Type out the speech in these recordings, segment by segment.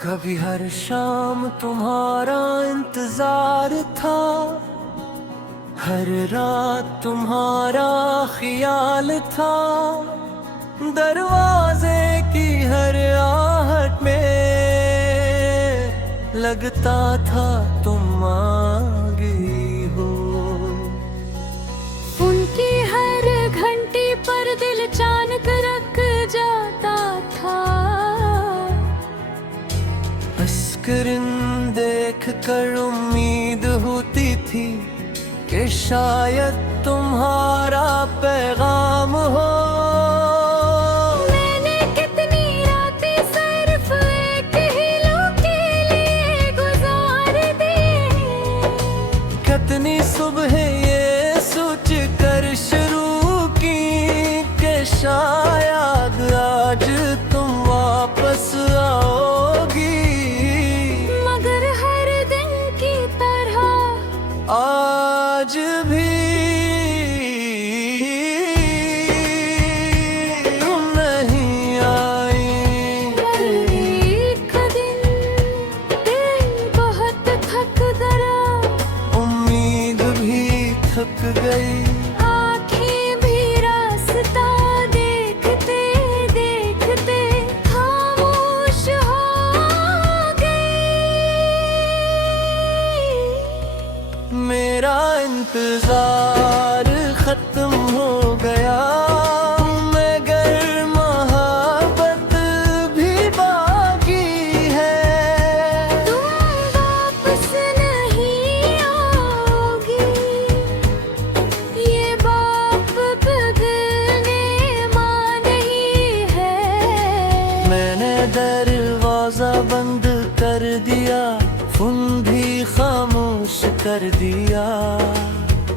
कभी हर शाम तुम्हारा इंतजार था, हर रात तुम्हारा ख्याल था। दरवाजे की हर आहट में लगता था तुम आ गई हो। उनकी हर घंटी पर दिल चानक रख जाता था। स्क्रीन देख कर उम्मीद होती थी कि शायद तुम्हारा पैगाम हो। मैंने कितनी रातें सिर्फ एक ही लुक के लिए गुजार दी। कितनी सुबह ये सोच कर शुरू की कि शायद आज तुम वापस आओगी। मगर हर दिन की तरह आज भी तुम नहीं आई। एक दिन दिल बहुत थक गया, उम्मीद भी थक गई। आँखें भी रास्ता देखते देखते खामोश हो गई। मेरा इंतजार खत्म हो गया, मगर मोहब्बत भी बाकी है। तुम वापस नहीं आओगी, ये बात बदलने मां नहीं है। मैंने दरवाजा बंद कर दिया, फोन भी खामोश कर दिया।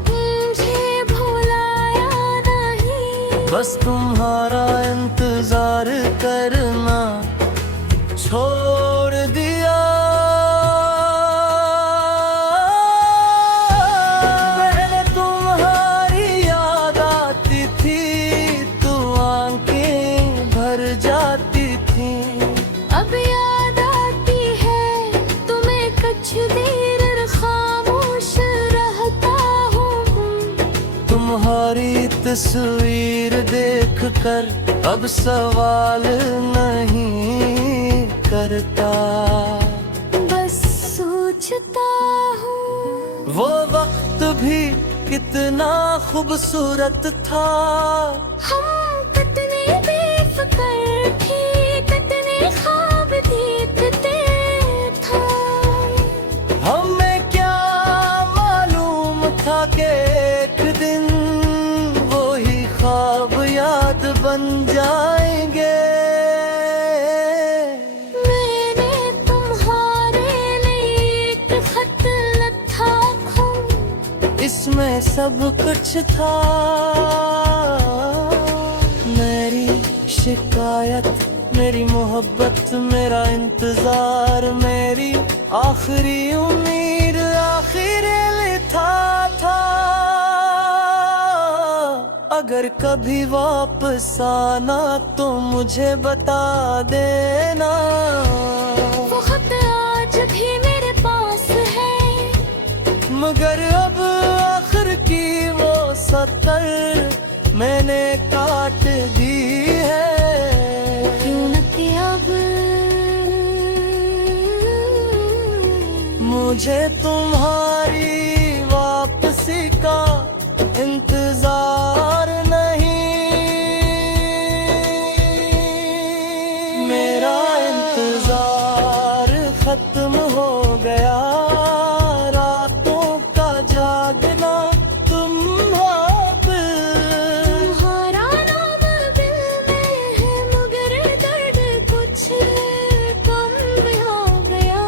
मुझे भुलाया नहीं, बस तुम्हारा इंतजार करना छोड़ दिया। पहले तुम्हारी याद आती थी तो आंखें भर जाती थी। अब याद आती है तुम्हें कुछ देर खामोश रहता हूँ। तुम्हारी तस्वीर देख कर अब सवाल नहीं करता। बस सोचता हूँ वो वक्त भी कितना खूबसूरत था। हम कितने बेफिक्र थे, कितने ख्वाब देखते थे। हमें क्या मालूम था कि एक दिन वो ही ख्वाब याद बन जाएंगे। मैंने तुम्हारे लिए एक खत लिखा था, इसमें सब कुछ था। मेरी शिकायत, मेरी मोहब्बत, मेरा इंतजार, मेरी आखिरी उम्मीद, आखिरी लिखा था। अगर कभी वापस आना तो मुझे बता देना। वो खत आज भी मेरे पास है, मगर अब आखिर की वो सतर मैंने काट दी है। क्यों न कि अब मुझे तुम्हारी वापसी का इंतजार नहीं। मेरा इंतजार खत्म हो गया, रातों का जागना तुम अब। तुम्हारा नाम दिल में है, मगर दर्द कुछ कम हो गया।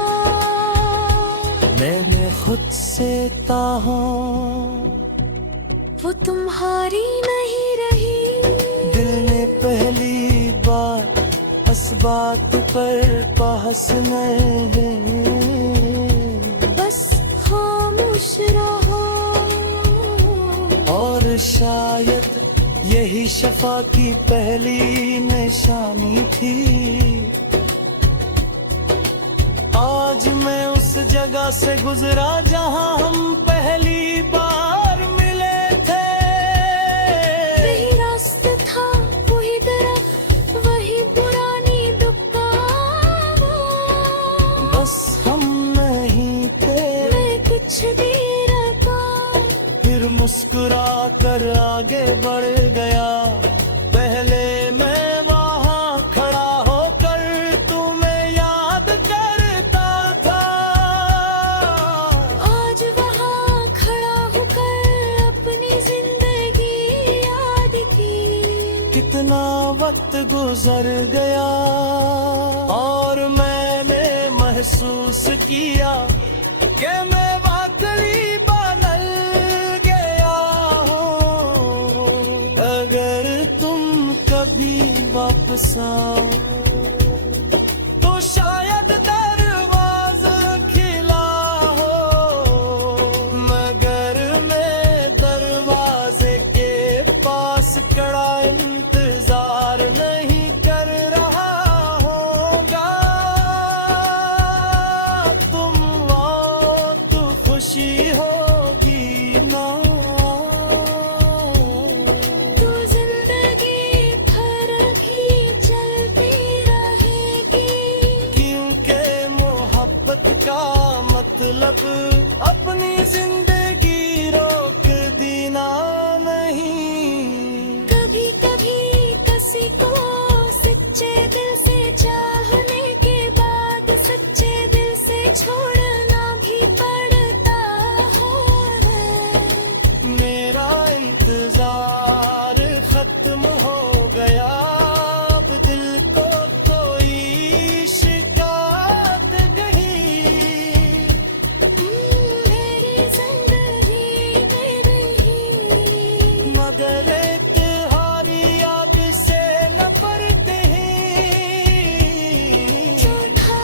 मैंने खुद से हूँ वो तुम्हारी नहीं रही। दिल ने पहली बार इस बात पर पास नहीं। बस खामोश रहो, और शायद यही शफा की पहली निशानी थी। आज मैं उस जगह से गुजरा जहां हम पहली बार मिले थे। वही रास्ता था, वही दरख्त, वही पुरानी दुकान। बस हम नहीं थे, मैं कुछ भी रखा, फिर मुस्कुरा कर आगे बढ़ गया। पहले मैं वहां खड़ा होकर तुम्हें याद करता था। आज वहाँ खड़ा होकर अपनी जिंदगी याद की। कितना वक्त गुजर गया और मैंने महसूस किया कि मैं वाकई बदल गया हूँ। अगर तुम कभी वापस आओ तो शायद दरवाजा खिला हो, मगर मैं दरवाजे के पास खड़ा इंतजार नहीं कर रहा होगा। तुम आओ तो खुशी होगी ना। तू जिंदगी भर भी चलती रहेगी, क्योंकि मोहब्बत का मतलब अपनी जिंदगी रोक देना नहीं। कभी कभी किसी को सच्चे दिल से चाहने के बाद सच्चे दिल से छोड़ना भी पड़ता है। मेरा इंतजार खत्म हो गया, अब दिल को कोई शिकायत गई। मेरी जिंदगी में रही, मगर तुम्हारी याद से न पड़ते जो था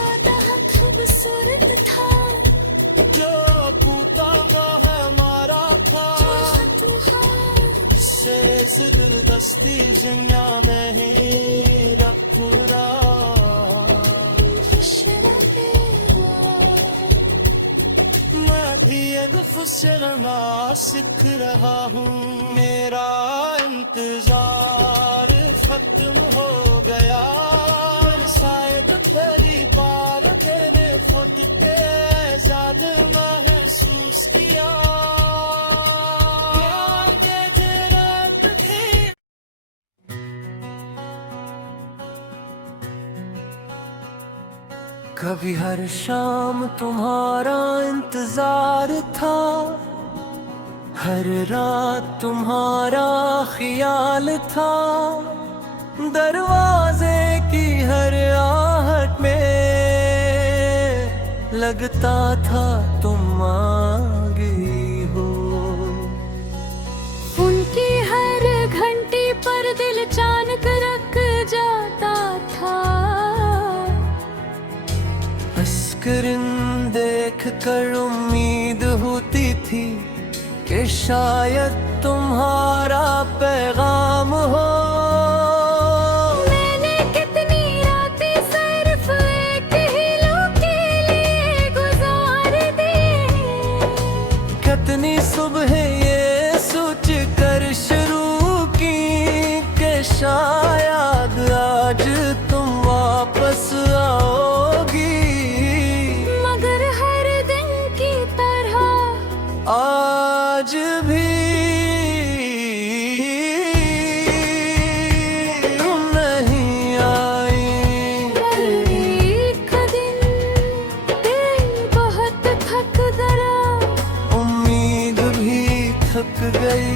खूबसूरत था, जो पूता हमारा था। जो था से जबरदस्ती जिंदा नहीं रखना। मैं भी अब फुसरना सीख रहा हूँ। मेरा इंतजार खत्म हो गया, शायद पहली बार तेरे खुद के याद महसूस किया। कभी हर शाम तुम्हारा इंतजार था, हर रात तुम्हारा ख्याल था। दरवाजे की हर आहट में लगता था तुम आ गई हो। उनकी हर घंटी पर दिल चानक रख जाता था। स्क्रीन देख कर उम्मीद होती थी कि शायद तुम्हारा पैगाम हो। मैंने कितनी रातें सिर्फ एक ही लोग के लिए गुजार दी, कितनी सुबह ये सोच कर शुरू की कि शायद आज तुम वापस आओगी। मगर हर दिन की तरह आज भी तुम नहीं आई। एक दिन दिल बहुत थक गया, उम्मीद भी थक गई।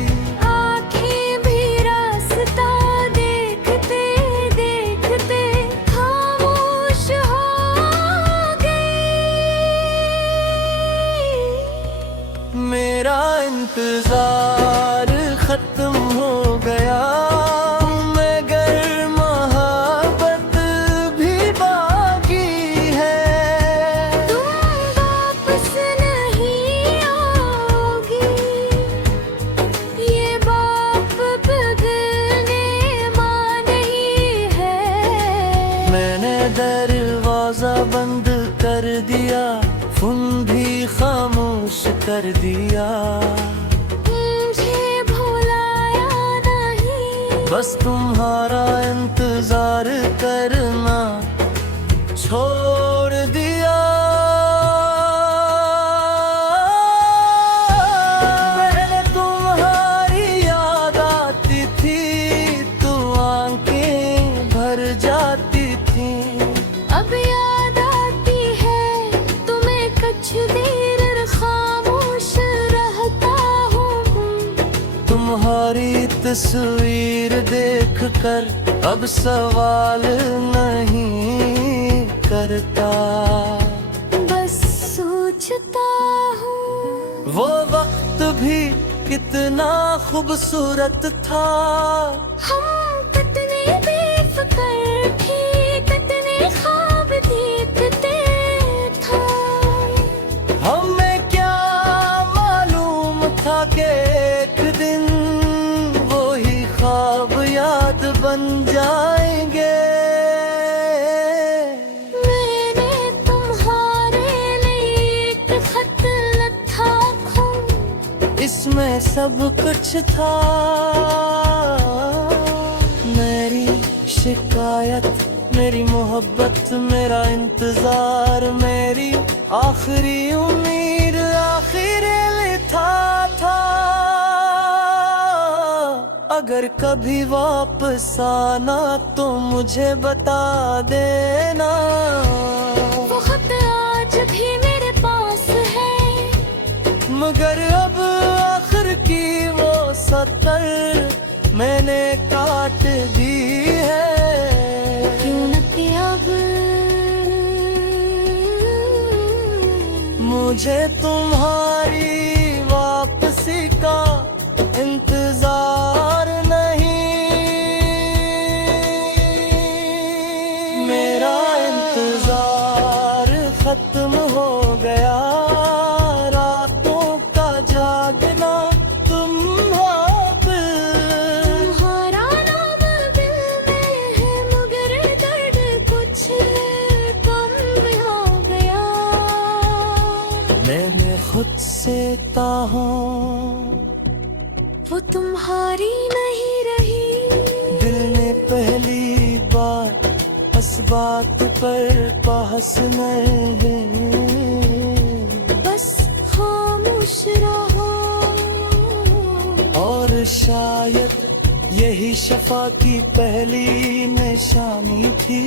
आँखें भी रास्ता देखते देखते खामोश हो गई। मेरा इंतजार खत्म हो गया, मगर मोहब्बत भी बाकी है। तुम वापस नहीं आओगी, ये बात बदलने मां नहीं है। मैंने दरवाजा बंद कर दिया। उन भी खामोश कर दिया। मुझे भुलाया नहीं, बस तुम्हारा इंतजार करना छोड़ दिया। पहले तुम्हारी याद आती थी तो आंखें भर जाती थी। अब याद आती है तुम्हें कुछ देर खामोश रहता हूँ। तुम्हारी तस्वीर देखकर अब सवाल नहीं करता, बस सोचता हूँ वो वक्त भी कितना खूबसूरत था। हम कितने बेफिक्र थे, कितने ख्वाब देखते थे। हमें क्या मालूम था कि एक दिन वो ही ख्वाब याद बन जाएंगे। मैंने तुम्हारे लिए एक खत लिखा था, इसमें सब कुछ था। मेरी शिकायत, मेरी मोहब्बत, मेरा इंतजार, मेरी आखिरी उम्मीद, आखिर लिखा था। अगर कभी वापस आना तो मुझे बता देना। वो खत आज भी मेरे पास है, मगर अब आखिर की वो सतर मैंने काट दी है। क्यों न कि अब मुझे तुम्हारी वापसी का इंतजार नहीं। मेरा इंतजार खत्म हो गया, रातों का जागना तुम अब। तुम्हारा नाम दिल में है, मगर दर्द कुछ कम हो गया। मैंने खुद से कहा वो तुम्हारी नहीं रही। दिल ने पहली बार इस बात पर पास नहीं। बस खामोश रहो, और शायद यही शफा की पहली निशानी थी।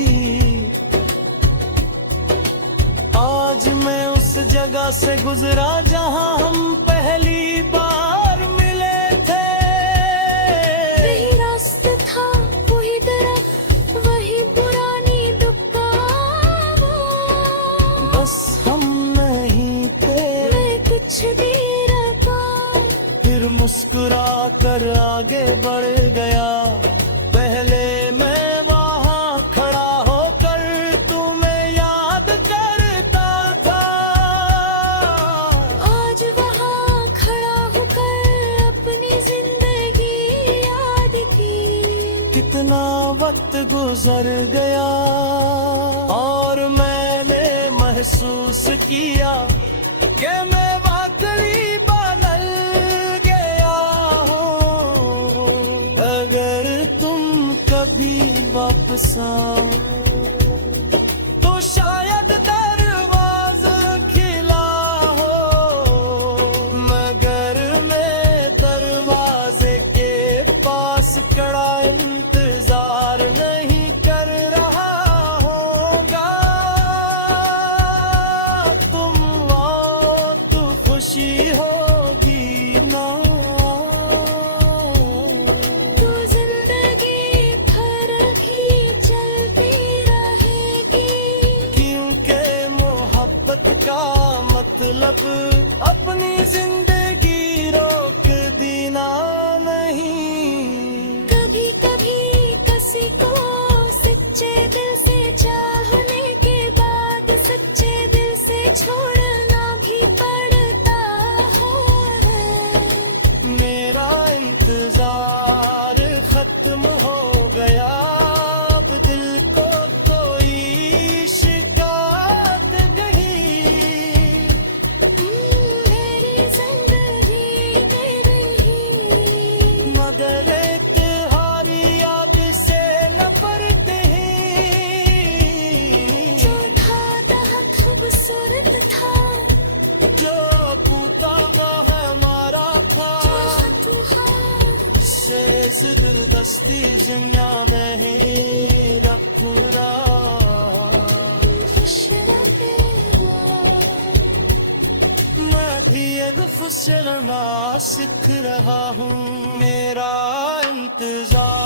आज मैं उस जगह से गुजरा जहां हम पहली बार मिले थे। वही रास्ता था, वही दरख्त, वही पुरानी दुकान। बस हम नहीं थे। मैं कुछ देर का फिर मुस्कुरा कर आगे बढ़ गया। पहले मैं वहाँ खड़ा होकर तुम्हें याद करता था। आज वहाँ खड़ा होकर अपनी जिंदगी याद की। कितना वक्त गुजर गया और मैंने महसूस किया कि मैं वाकई बदल गया हूँ। अगर तुम कभी वापस आओ तो शायद दरवाज़ा खिला हो, मगर मैं दरवाजे के पास खड़ा इंतजार नहीं कर रहा होगा। तुम आओ तो खुशी होगी ना। तो जिंदगी भर भी चलती रहेगी, क्योंकि मोहब्बत का मतलब अपनी जिंदगी रोक देना नहीं। कभी कभी किसी को सच्चे दिल से चाहने के बाद सच्चे दिल से छोड़ना भी पड़ता है। मेरा इंतजार खत्म हो गया। अब दिल को कोई शिकायत नहीं। दस्ती जिया नहीं रखना खुश रखेगा मैं धीरे खुश रहना सीख रहा हूँ मेरा इंतजार